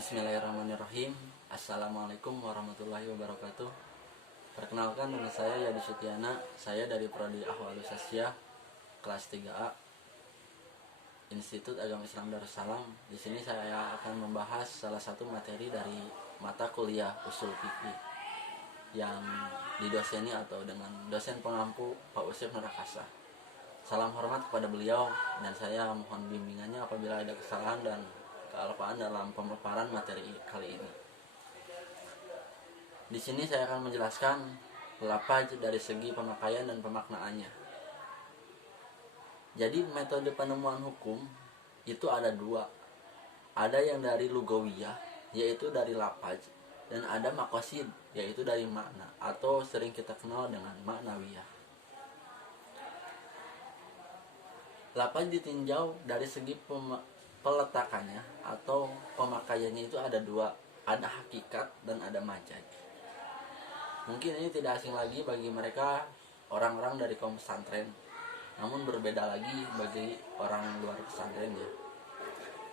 Bismillahirrahmanirrahim. Assalamualaikum warahmatullahi wabarakatuh. Perkenalkan, nama saya Yadi Sutiana. Saya dari Prodi Ahwalus Sasyah kelas 3A Institut Agama Islam Darussalam. Di sini saya akan membahas salah satu materi dari mata kuliah Ushul Fiqih yang didoseni atau dengan dosen pengampu Pak Usep Nurakasa. Salam hormat kepada beliau dan saya mohon bimbingannya apabila ada kesalahan dan kealpaan dalam pemaparan materi kali ini. Di sini saya akan menjelaskan lafaz dari segi pemakaian dan pemaknaannya. Jadi metode penemuan hukum itu ada dua. Ada yang dari lugawiyah, yaitu dari lafaz, dan ada maqasid, yaitu dari makna atau sering kita kenal dengan maknawiyah. Lafaz ditinjau dari segi peletakannya atau pemakaiannya itu ada dua, ada hakikat dan ada majaz. Mungkin ini tidak asing lagi bagi mereka orang-orang dari kaum pesantren, namun berbeda lagi bagi orang luar pesantrennya.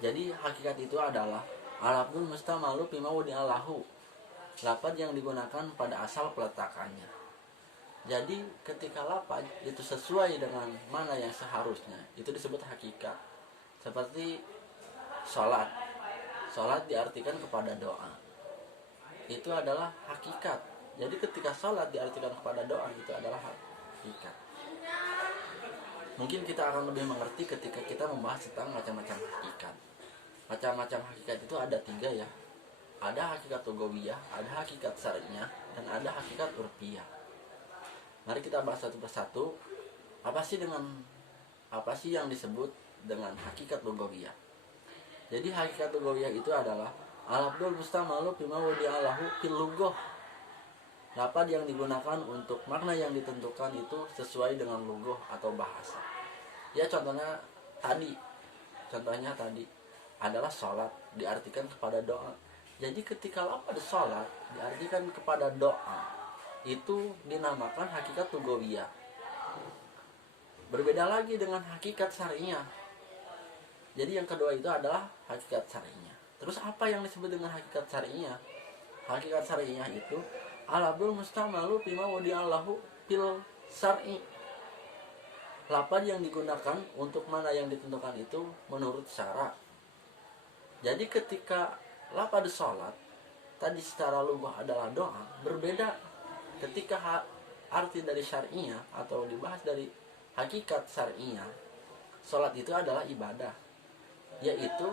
Jadi hakikat itu adalah alafdul mustamalu bima wudi'allahu, lafaz yang digunakan pada asal peletakannya. Jadi ketika lafaz itu sesuai dengan mana yang seharusnya, itu disebut hakikat. Seperti sholat diartikan kepada doa, itu adalah hakikat. Jadi ketika sholat diartikan kepada doa, itu adalah hakikat. Mungkin kita akan lebih mengerti ketika kita membahas tentang macam-macam hakikat. Macam-macam hakikat itu ada tiga ya. Ada hakikat lugawiyah, ada hakikat syar'iyah, dan ada hakikat urfiyah. Mari kita bahas satu persatu. Apa sih yang disebut dengan hakikat lugawiyah? Jadi hakikat lugawiyah itu adalah al-lafdzul mustamalu bima wudi'alahu fil lughah. Lafaz yang digunakan untuk makna yang ditentukan itu sesuai dengan lughah atau bahasa. Ya contohnya tadi adalah sholat diartikan kepada doa. Jadi ketika lafaz sholat diartikan kepada doa, itu dinamakan hakikat lugawiyah. Berbeda lagi dengan hakikat syar'iyah. Jadi yang kedua itu adalah hakikat syar'iyah. Terus apa yang disebut dengan hakikat syar'iyah? Hakikat syar'iyah itu al-lafdzul mustamalu bima wudi'allahu fil syar'i. Lafaz yang digunakan untuk mana yang ditentukan itu menurut syara. Jadi ketika lafaz sholat tadi secara lughah adalah doa, berbeda ketika arti dari syar'iyah atau dibahas dari hakikat syar'iyah. Sholat itu adalah ibadah, yaitu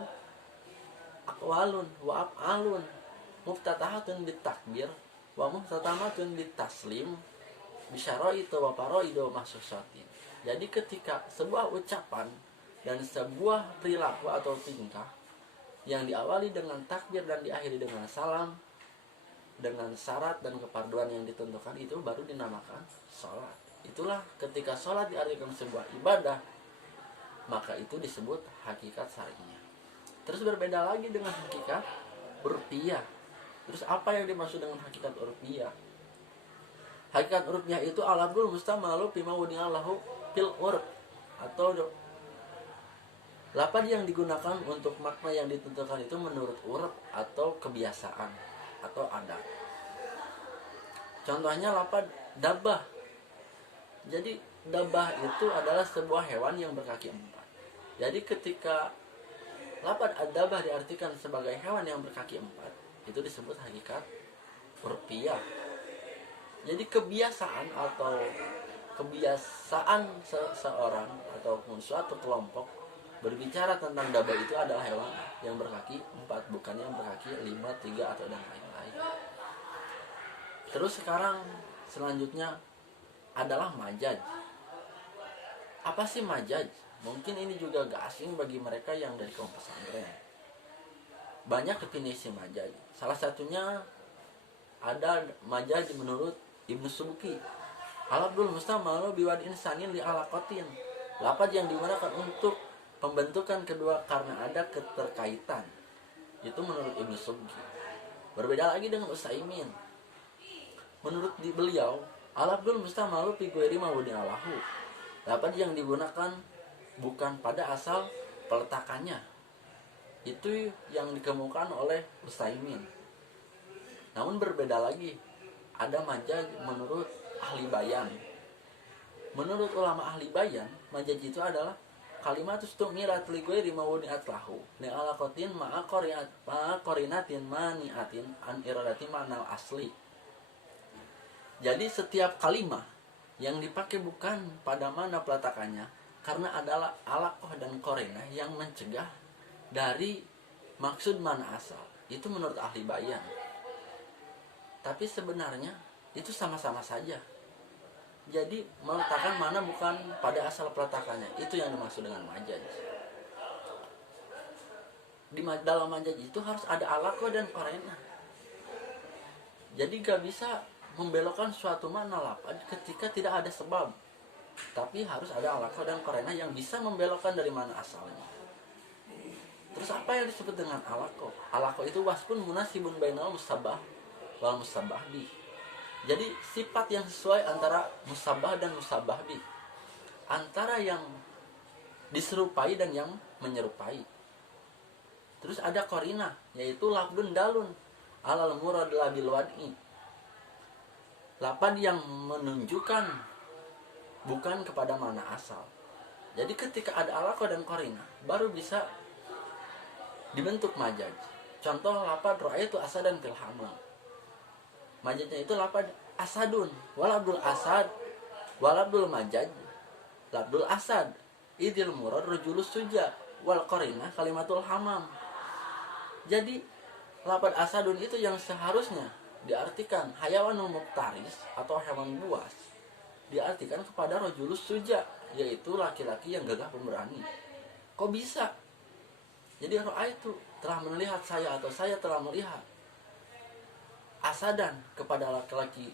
aqwalun wa af'alun muftatahatun bitakbir wa muftatamatun bitaslim bisyaraitu wa faraidu mahsusatin. Jadi ketika sebuah ucapan dan sebuah perilaku atau tingkah yang diawali dengan takbir dan diakhiri dengan salam dengan syarat dan keparduan yang ditentukan, itu baru dinamakan sholat. Itulah ketika sholat diartikan sebuah ibadah, maka itu disebut hakikat syar'iyah. Terus berbeda lagi dengan hakikat urfiyah. Terus apa yang dimaksud dengan hakikat urfiyah? Hakikat urfiyah itu al-lafdzul mustamalu bima wudi'allahu fil urf, atau lafaz yang digunakan untuk makna yang ditentukan itu menurut urf atau kebiasaan atau adat. Contohnya lafaz dabbah. Jadi dabbah itu adalah sebuah hewan yang berkaki 4. Jadi ketika lafaz ad-dabbah diartikan sebagai hewan yang berkaki 4, itu disebut hakikat urfiyah. Jadi kebiasaan seseorang ataupun suatu kelompok berbicara tentang dabbah itu adalah hewan yang berkaki 4, bukan yang berkaki 5, 3 atau dan lain-lain. Terus selanjutnya adalah majaz. Apa sih majaz? Mungkin ini juga gak asing bagi mereka yang dari kaum pesantren. Banyak definisi majaz. Salah satunya ada majaz menurut Ibnu Subki. Al-lafdzul mustamalu biwad insanin li alaqatin. Lafaz yang digunakan untuk pembentukan kedua karena ada keterkaitan. Itu menurut Ibnu Subki. Berbeda lagi dengan Utsaimin. Menurut beliau, al-lafdzul mustamalu fi ghairi ma wudi'alahu. Lafaz yang digunakan bukan pada asal peletakannya, Itu yang dikemukakan oleh Utsaimin. Namun berbeda lagi, ada majaz menurut ahli bayan. Menurut ulama ahli bayan, majaz itu adalah kalimatus tumirat li ghairi mawdi'at lahu li alaqatin ma'a qarinatin mani'atin an iradati ma'nal asli. Jadi setiap kalimat yang dipakai bukan pada mana peletakannya, karena adalah alaqah dan qarinah yang mencegah dari maksud mana asal. Itu menurut ahli bayan. Tapi sebenarnya itu sama-sama saja. Jadi meletakkan mana bukan pada asal peletakannya, itu yang dimaksud dengan majaz. Dalam majaz itu harus ada alaqah dan qarinah. Jadi gak bisa membelokkan suatu makna lafaz ketika tidak ada sebab. Tapi harus ada alaqah dan qarinah yang bisa membelokkan dari mana asalnya. Terus apa yang disebut dengan alaqah? Alaqah itu wasfun munasibun bainal musabbah wal musabbah bih. Jadi sifat yang sesuai antara musabbah dan musabbah bih, antara yang diserupai dan yang menyerupai. Terus ada qarinah, yaitu lafdun dalun alal murad bil wad'i. Lafaz yang menunjukkan bukan kepada mana asal. Jadi ketika ada alaqah dan qarinah, baru bisa dibentuk majaz. Contoh lafaz ra'aitu asadan fil hamam. Majaznya itu lafaz asadun, walabdul asad, walabdul majaz, labdul asad, idil murad rajulus suja, wal qarinah kalimatul hamam. Jadi lafaz asadun itu yang seharusnya diartikan hayawanul muftaris atau hewan buas, diartikan kepada rajulus suja, yaitu laki-laki yang gagah pemberani. Kok bisa? Jadi ra'aitu telah melihat saya, atau saya telah melihat asadan kepada laki-laki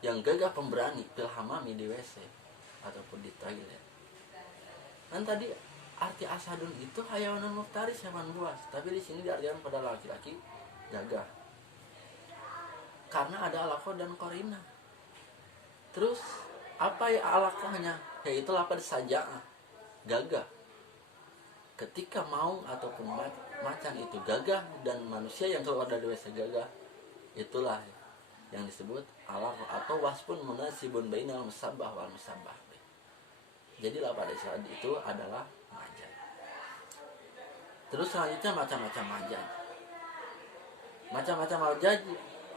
yang gagah pemberani fil hamami di WC ataupun di toilet. Dan tadi arti asadun itu hayawanul muftaris, hewan buas, tapi di sini diartikan pada laki-laki gagah. Karena ada alaqah dan qarinah. Terus apa ya alaqahnya? Yaitu lafaz saja'ah, gagah. Ketika maung ataupun macan itu gagah dan manusia yang keluar dari WC gagah, itulah yang disebut alaqah atau wasfun munasibun bainal musabbah wal musabbah. Jadi lafaz itu adalah majaz. Terus selanjutnya macam-macam majaz. Macam-macam majaz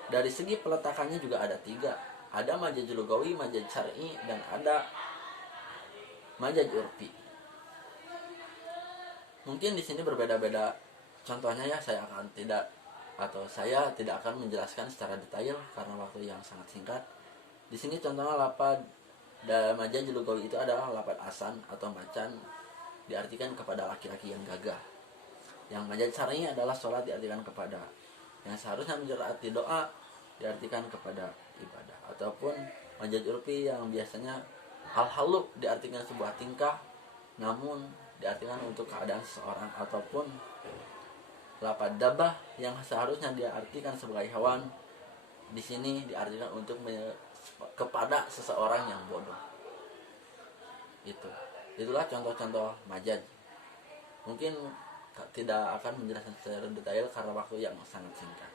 dari segi peletakannya juga ada 3. Ada majaz lugawi, majaz syar'i, dan ada majaz urfi. Mungkin di sini berbeda-beda contohnya ya, saya tidak akan menjelaskan secara detail karena waktu yang sangat singkat. Di sini contohnya lafaz majaz lugawi itu adalah lafaz asan atau macan, diartikan kepada laki-laki yang gagah. Yang majaz syar'i adalah sholat, diartikan kepada yang seharusnya menjadi doa, diartikan kepada ibadah. Ataupun majaz urfi yang biasanya hal-halu, diartikan sebuah tingkah, namun diartikan untuk keadaan seseorang. Ataupun lafaz dabah yang seharusnya diartikan sebagai hewan, di sini diartikan untuk kepada seseorang yang bodoh. Itulah contoh-contoh majaz. Mungkin tidak akan menjelaskan secara detail karena waktu yang sangat singkat.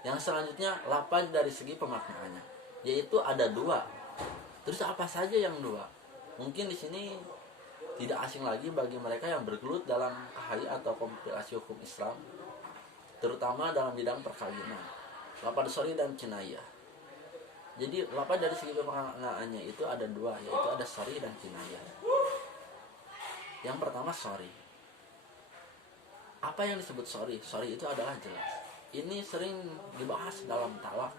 Yang selanjutnya lafaz dari segi pemaknaannya, yaitu ada 2. Terus apa saja yang 2? Mungkin di sini tidak asing lagi bagi mereka yang bergelut dalam KHI atau kompilasi hukum Islam, terutama dalam bidang perkawinan. Lafaz sorry dan kinayah. Jadi lafaz dari segi pemaknaannya itu ada 2, yaitu ada sorry dan kinayah. Yang pertama sorry. Apa yang disebut sorry? Sorry itu adalah jelas. Ini sering dibahas dalam talak.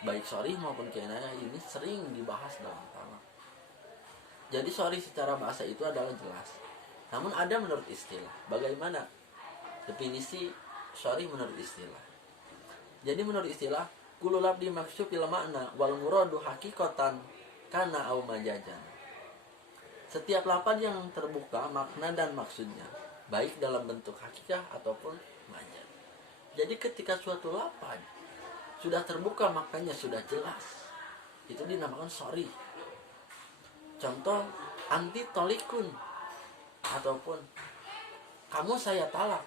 Baik sorry maupun kinayah ini sering dibahas dalam talak. Jadi sorry secara bahasa itu adalah jelas. Namun ada menurut istilah. Bagaimana definisi sorry menurut istilah? Jadi menurut istilah, kullu labdi maksud fil makna wal muradu hakikatan kana au majajan. Setiap lafaz yang terbuka makna dan maksudnya, baik dalam bentuk hakikah ataupun majaz. Jadi ketika suatu lafaz sudah terbuka maknanya sudah jelas, itu dinamakan sorry. Contoh anti tolikun ataupun kamu saya talak.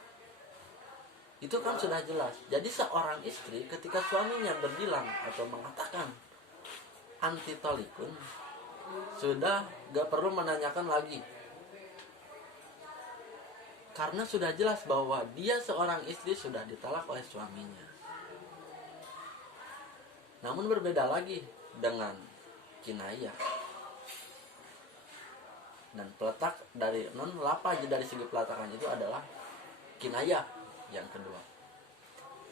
Itu kan sudah jelas. Jadi seorang istri ketika suaminya berbilang atau mengatakan anti tolikun, sudah gak perlu menanyakan lagi, karena sudah jelas bahwa dia seorang istri sudah ditalak oleh suaminya. Namun berbeda lagi dengan kinayah. Dan peletak dari lapa dari segi peletakan itu adalah kinayah yang kedua.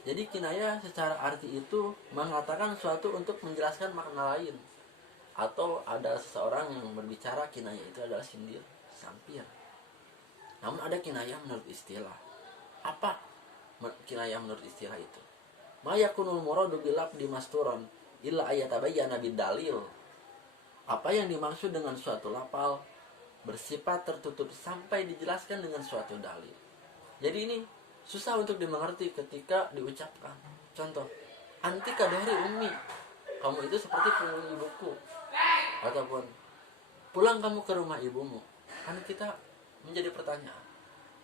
Jadi kinayah secara arti itu mengatakan suatu untuk menjelaskan makna lain. Atau ada seseorang yang berbicara kinayah itu adalah sindir, sampir. Namun ada kinayah menurut istilah. Apa kinayah menurut istilah itu? Ma yakunul muradu bil lafdi masturon illa ayatabayyana bid dalil. Apa yang dimaksud dengan suatu lafal bersifat tertutup sampai dijelaskan dengan suatu dalil. Jadi ini susah untuk dimengerti ketika diucapkan. Contoh, anti kadohri ummi, kamu itu seperti punggung ibuku. Ataupun pulang kamu ke rumah ibumu. Kan kita menjadi pertanyaan.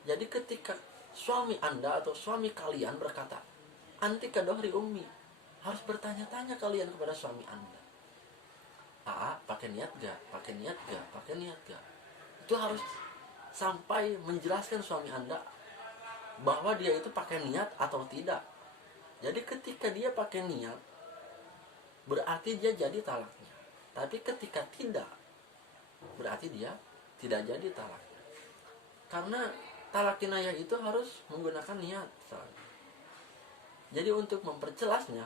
Jadi ketika suami Anda atau suami kalian berkata anti kadohri ummi, harus bertanya-tanya kalian kepada suami Anda. Pakai niat gak? Pakai niat gak? Pakai niat gak? Itu harus sampai menjelaskan suami Anda bahwa dia itu pakai niat atau tidak. Jadi ketika dia pakai niat, berarti dia jadi talaknya. Tapi ketika tidak, berarti dia tidak jadi talaknya. Karena talak kinayah itu harus menggunakan niat. Jadi untuk memperjelasnya,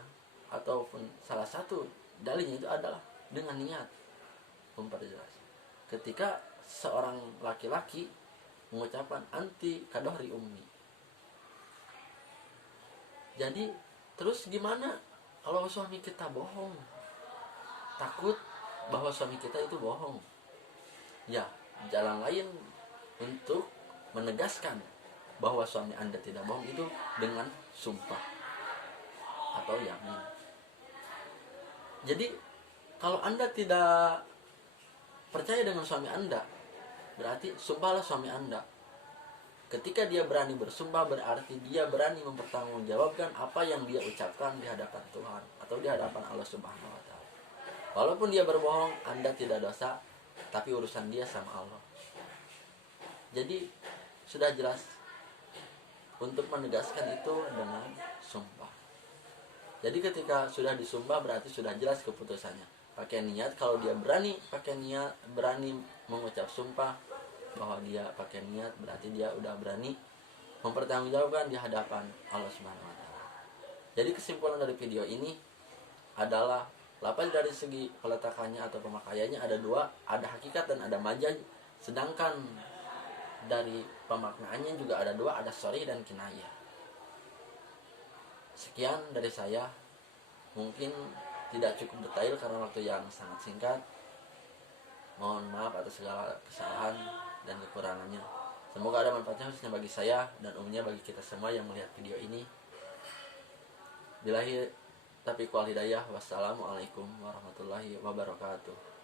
ataupun salah satu dalilnya itu adalah dengan niat memperjelas. Ketika seorang laki-laki mengucapkan anti kadohri ummi. Jadi terus gimana kalau suami kita bohong? Takut bahwa suami kita itu bohong. Ya, jalan lain untuk menegaskan bahwa suami Anda tidak bohong itu dengan sumpah atau yamin. Jadi kalau Anda tidak percaya dengan suami Anda, berarti sumpahlah suami Anda. Ketika dia berani bersumpah, berarti dia berani mempertanggungjawabkan apa yang dia ucapkan di hadapan Tuhan atau di hadapan Allah Subhanahu wa Ta'ala. Walaupun dia berbohong, Anda tidak dosa, tapi urusan dia sama Allah. Jadi sudah jelas untuk menegaskan itu dengan sumpah. Jadi ketika sudah disumpah berarti sudah jelas keputusannya. Pakai niat, kalau dia berani pakai niat, berani mengucap sumpah bahwa dia pakai niat, berarti dia udah berani mempertanggungjawabkan di hadapan Allah Subhanahu wa Ta'ala. Jadi kesimpulan dari video ini adalah lafaz dari segi peletakannya atau pemakaiannya ada dua, ada hakikat dan ada majaz. Sedangkan dari pemaknaannya juga ada dua, ada sharih dan kinayah. Sekian dari saya, mungkin tidak cukup detail karena waktu yang sangat singkat. Mohon maaf atas segala kesalahan dan kekurangannya. Semoga ada manfaatnya khususnya bagi saya dan umumnya bagi kita semua yang melihat video ini. Billahi taufiq wal hidayah. Wassalamualaikum warahmatullahi wabarakatuh.